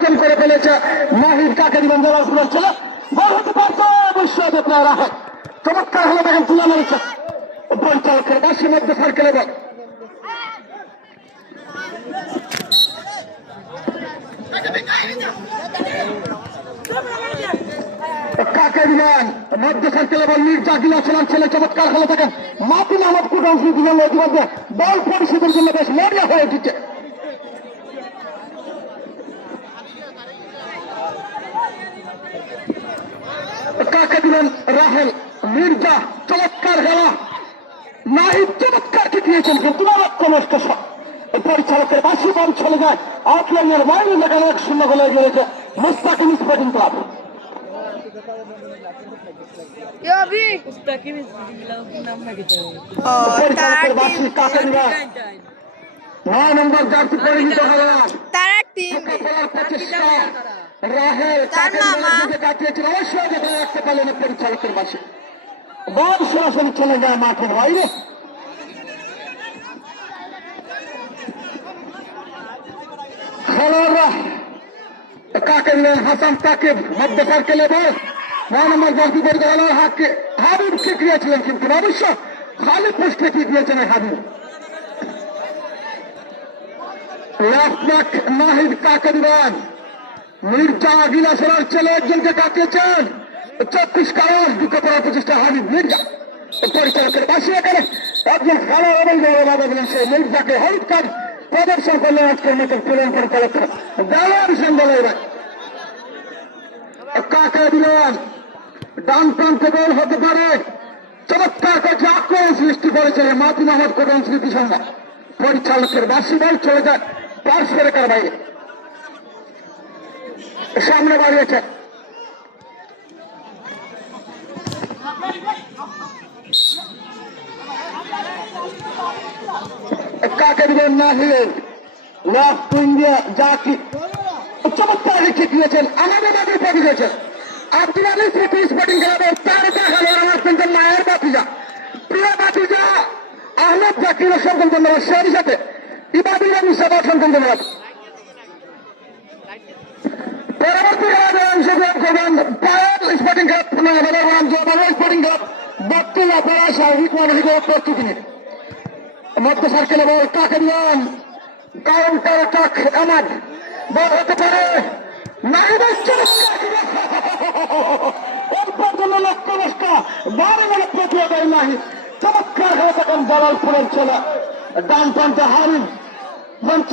করে ফেলেছে নাহিদ কাকে দিবেন জলাশয়ের ছেলে বল হতে পারতো অবশ্যই আপনার রাখে চমৎকার হলো দেখেন তুলে মেরেছে পরিচালকের বাসের মধ্যে সার্কেলে বল কাকে দিবেন মধ্য সার্কেলে বল মির্জা গিলা ছিলেন ছেলে চমৎকার হলো দেখেন মাতিন আহমদ কুটংসি দিলেন ইতিমধ্যে বল পরিষদের জন্য বেশ মরিয়া হয়ে উঠেছে কাকে দিলেন রাহেল মির্জা চমৎকার খেলা নাহিদ চমৎকার টিকিয়েছেন কিন্তু নষ্ট পরিচালকের বাসি বল চলে যায় আউটলাইনের বাইরে দেখানো 1-0 গোলে গিয়েছে মুস্তাকিম স্পোর্টিং ক্লাব পরিচালকের বাসি কাকে দিলেন 9 নম্বর জার্সি পরিহিত হওয়া রাহেল কাটিয়েছেন অবশ্যই যেখানে রাখতে পারলেন পরিচালকের বাসে বল সরাসরি চলে যায় মাঠের বাইরে খেলোয়াড়রা কাকে দিলেন হাসান তাকে মধ্য সার্কেলে বল 9 নম্বর জার্সি পরিহিত হওয়ার হাতকে হাবিবকে দিয়েছিলেন কিন্তু অবশ্য খালি পোস্টে কি দিয়েছেন হাবিব নাহিদ কাকে দিবেন মির্জা গিলাসের ছেলে একজনকে কাটিয়েছেন 34 কারণ ঢুকে পড়ার প্রচেষ্টা হাবিব মির্জা পরিচালকের বাসী এখানে একজন খেলোয়াড় বাধা দিলেন সেই মির্জাকে হলুদ কার্ড প্রদর্শন করলেন আজকের মতো প্রধান পরিচালক দেওয়ার সন্দেহ কাকে দিলেন ডান প্রান্তে গোল হতে পারে চমৎকার কাছে আক্রমণ সৃষ্টি করেছিলেন মাতিন আহমদ কোরআন স্মৃতি সংজ্ঞা পরিচালকের বাসী বল চলে যায় পার্শ্ব রেখার বাইরে সামনে বাড়িয়েছে কাকে দিবেন নাহিদ লাস্ট ইন্ডিয়া জাকি চমৎকার ঠিক দিয়েছেন আমাদের মাঝে পড়ে গেছেন আব্দুল আলী স্মৃতি স্পোর্টিং ক্লাবের তারকা খেলোয়াড় আমার কিন্তু মায়ের বাতিজা প্রিয় বাতিজা আহমেদ জাকির অসংখ্য ধন্যবাদ সেই সাথে ইবাদুল রহমান সাহেব অসংখ্য ধন্যবাদ পরবর্তী খেলাতে অংশগ্রহণ করবেন Payel sporting club sporting club বত্তুলা পড়া স্বাভাবিক মানসিক প্রস্তুতি নিয়ে মধ্য সার্কেলে বল কাকে দিলেন কাউন্টার টাক আমার বল হতে পারে চমৎকার হয়ে থাকেন জালালপুরের ছেলে ডান প্রান্তে হারিন মঞ্চ